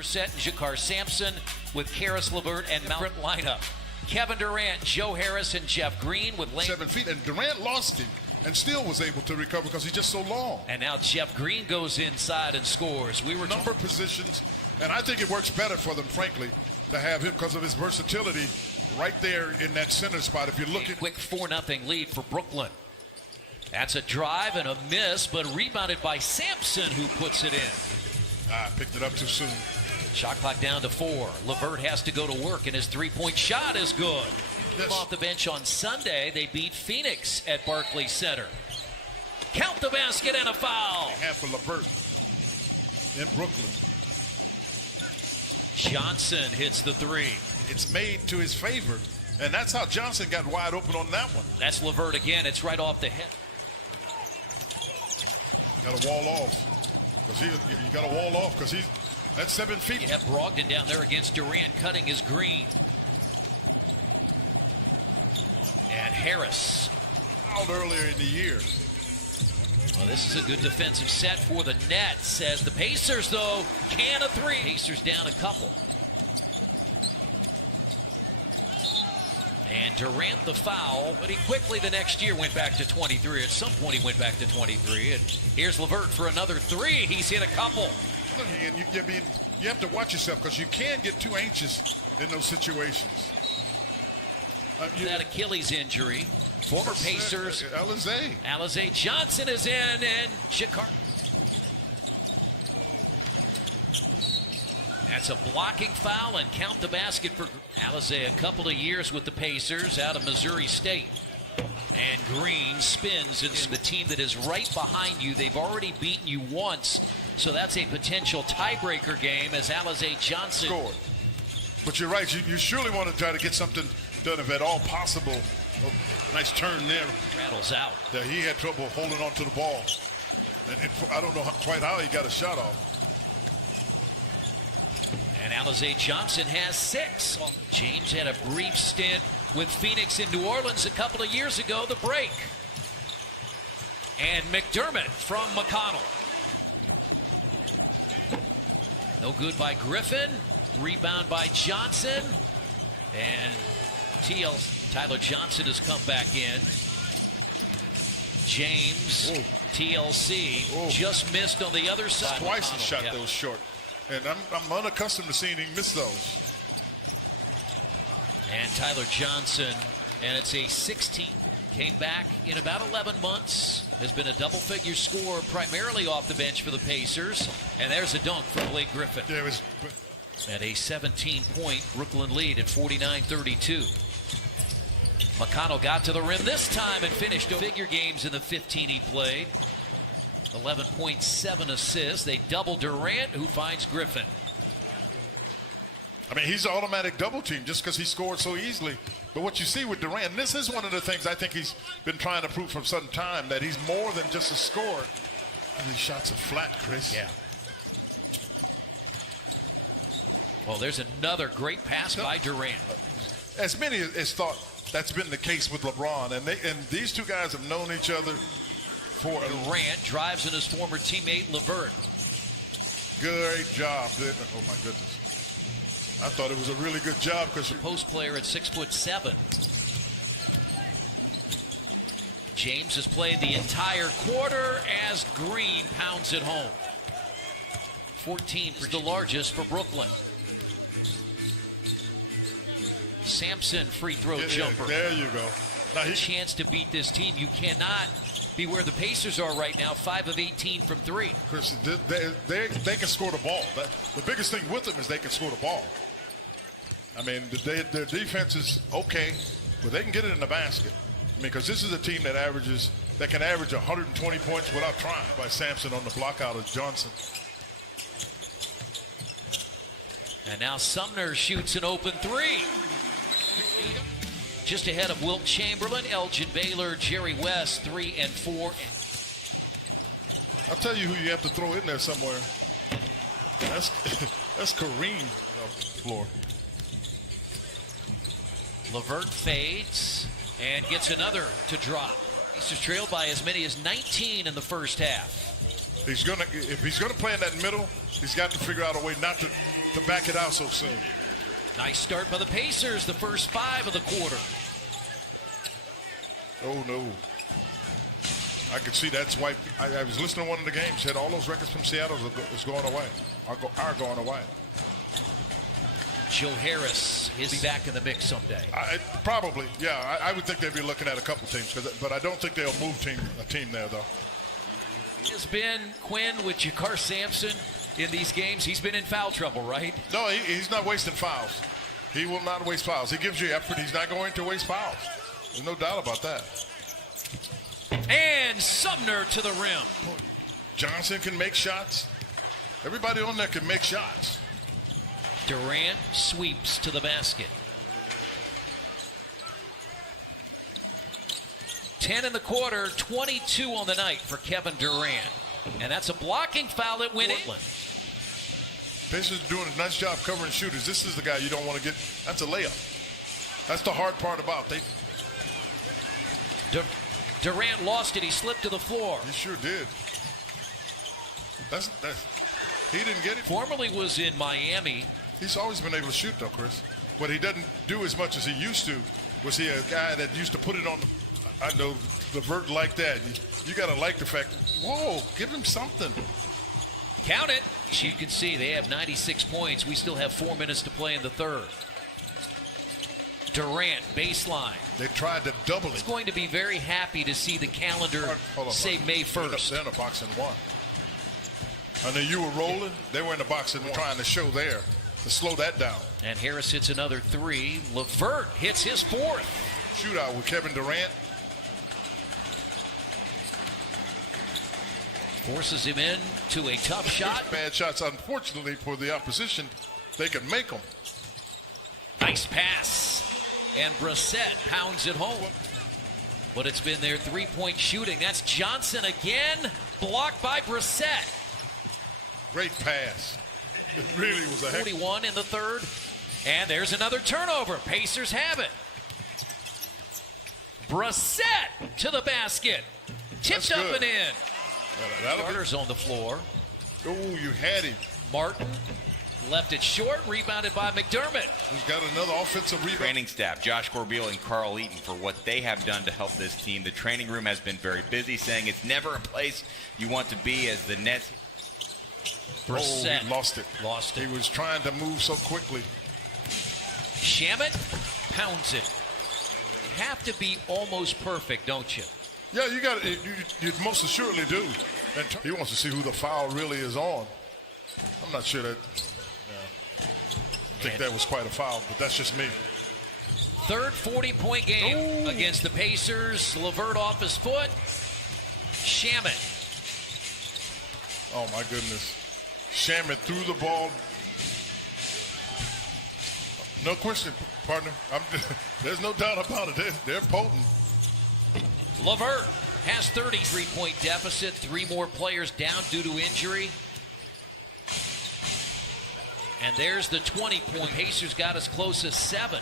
Brisset and Jakar Sampson with Karis Lavert and Mount lineup. Kevin Durant, Joe Harris, and Jeff Green with 7 feet, and Durant lost him and still was able to recover because he's just so long. And now Jeff Green goes inside and scores. We were number positions, and I think it works better for them, frankly, to have him because of his versatility right there in that center spot. If you're looking, quick 4-0 lead for Brooklyn. That's a drive and a miss, but rebounded by Sampson, who puts it in. Picked it up too soon. Shot clock down to 4. Lavert has to go to work, and his three-point shot is good. Yes. Off the bench on Sunday, they beat Phoenix at Barclays Center. Count the basket and a foul. Half for Lavert in Brooklyn. Johnson hits the 3. It's made to his favor, and that's how Johnson got wide open on that one. That's Lavert again. It's right off the head. Got to wall off. Because you got to wall off because that's 7 feet. You have Brogdon down there against Durant, cutting his green. And Harris out earlier in the year. Well, this is a good defensive set for the Nets as the Pacers, though, can a 3. Pacers down a couple. And Durant the foul, but he quickly the next year went back to 23. At some point he went back to 23. And here's Lavert for another 3. He's hit a couple. And you have to watch yourself because you can get too anxious in those situations. That Achilles injury. Former Pacers. Alizé Johnson is in, and Jakar. That's a blocking foul, and count the basket for Alizé. A couple of years with the Pacers out of Missouri State. And Green spins in the team that is right behind you. They've already beaten you once, so that's a potential tiebreaker game as Alizé Johnson scored. But you're right, you surely want to try to get something done if at all possible. Oh, nice turn there. Rattles out. Yeah, he had trouble holding on to the ball. And I don't know quite how he got a shot off. And Alizé Johnson has 6. James had a brief stint with Phoenix in New Orleans a couple of years ago, the break. And McDermott from McConnell. No good by Griffin. Rebound by Johnson. And Tyler Johnson has come back in. James, TLC, just missed on the other side. Twice he shot those short. And I'm unaccustomed to seeing him miss those. And Tyler Johnson, and it's a 16. Came back in about 11 months. Has been a double-figure scorer primarily off the bench for the Pacers. And there's a dunk from Blake Griffin. Yeah, it was. At a 17-point Brooklyn lead at 49-32. McConnell got to the rim this time and finished figure games in the 15 he played. 11.7 assists. They double Durant, who finds Griffin. I mean, he's an automatic double team just because he scored so easily. But what you see with Durant, and this is one of the things I think he's been trying to prove from some time, that he's more than just a scorer. And these shots are flat, Chris. Yeah. Well, there's another great pass by Durant. As many as thought that's been the case with LeBron, and these two guys have known each other for. Durant drives in his former teammate Lavert. Great job. Oh my goodness. I thought it was a really good job because post player at 6'7". James has played the entire quarter as Green pounds it home. 14 is the largest for Brooklyn. Sampson free throw jumper. There you go. Now chance to beat this team. You cannot be where the Pacers are right now. 5 of 18 from 3. Chris, they can score the ball. The biggest thing with them is they can score the ball. I mean, their defense is okay, but they can get it in the basket. I mean, because this is a team that can average 120 points without trying. By Sampson on the block out of Johnson. And now Sumner shoots an open 3. Just ahead of Wilt Chamberlain, Elgin Baylor, Jerry West, 3 and 4. I'll tell you who you have to throw in there somewhere. That's Kareem off the floor. Lavert fades and gets another to drop. He's just trailed by as many as 19 in the first half. If he's gonna play in that middle, he's got to figure out a way not to to back it out so soon. Nice start by the Pacers, the first 5 of the quarter. Oh, no. I could see that's why I was listening to one of the games, said all those records from Seattle is going away, are going away. Joe Harris, he'll be back in the mix someday. Probably, yeah. I would think they'd be looking at a couple teams, but I don't think they'll move a team there, though. Has been Quinn with Jakar Sampson in these games. He's been in foul trouble, right? No, he's not wasting fouls. He will not waste fouls. He gives you effort. He's not going to waste fouls. There's no doubt about that. And Sumner to the rim. Johnson can make shots. Everybody on there can make shots. Durant sweeps to the basket. 10 in the quarter, 22 on the night for Kevin Durant. And that's a blocking foul that went in. Pacers are doing a nice job covering shooters. This is the guy you don't want to get. That's a layup. That's the hard part about it. Durant lost it. He slipped to the floor. He sure did. He didn't get it. Formerly was in Miami. He's always been able to shoot, though, Chris. What he doesn't do as much as he used to was he a guy that used to put it on the. I know Lavert like that. You got to like the fact. Whoa, give him something. Count it. As you can see, they have 96 points. We still have 4 minutes to play in the third. Durant, baseline. They tried to double it. He's going to be very happy to see the calendar say May 1st. They're in the box and one. I know you were rolling. They were in the box and trying to show there to slow that down. And Harris hits another 3. Lavert hits his 4th. Shootout with Kevin Durant. Forces him in to a tough shot. Bad shots, unfortunately, for the opposition. They can make them. Nice pass. And Brisset pounds it home. But it's been their three-point shooting. That's Johnson again. Blocked by Brisset. Great pass. It really was a 41 in the third. And there's another turnover. Pacers have it. Brisset to the basket. Tipped up and in. Starters on the floor. Oh, you had him. Martin left it short, rebounded by McDermott. He's got another offensive rebound. Training staff, Josh Corbeil and Carl Eaton, for what they have done to help this team. The training room has been very busy, saying it's never a place you want to be as the Nets. Brisset. Oh, he lost it. Lost it. He was trying to move so quickly. Shamet pounds it. You have to be almost perfect, don't you? Yeah, you got it. You most assuredly do. And he wants to see who the foul really is on. I'm not sure that. I think that was quite a foul, but that's just me. Third 40-point game against the Pacers. Lavert off his foot. Shamet. Oh, my goodness. Shamet threw the ball. No question, partner. There's no doubt about it. They're potent. Lavert has 33-point deficit. 3 more players down due to injury. And there's the 20-point. Pacers got as close as 7.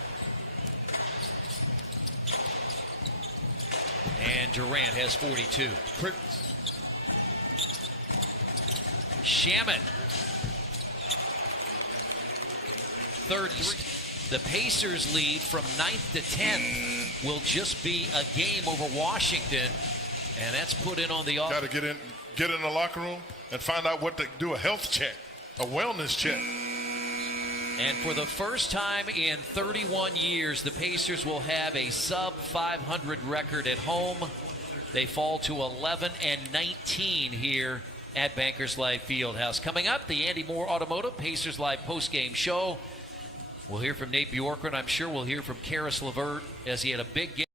And Durant has 42. Shamet. Third. The Pacers lead from 9th to 10th will just be a game over Washington. And that's put in on the offense. Got to get in the locker room and find out what to do, a health check, a wellness check. And for the first time in 31 years, the Pacers will have a sub-500 record at home. They fall to 11-19 here at Bankers Life Fieldhouse. Coming up, the Andy Moore Automotive Pacers Live postgame show. We'll hear from Nate Bjorkgren. I'm sure we'll hear from Karis Lavert as he had a big game.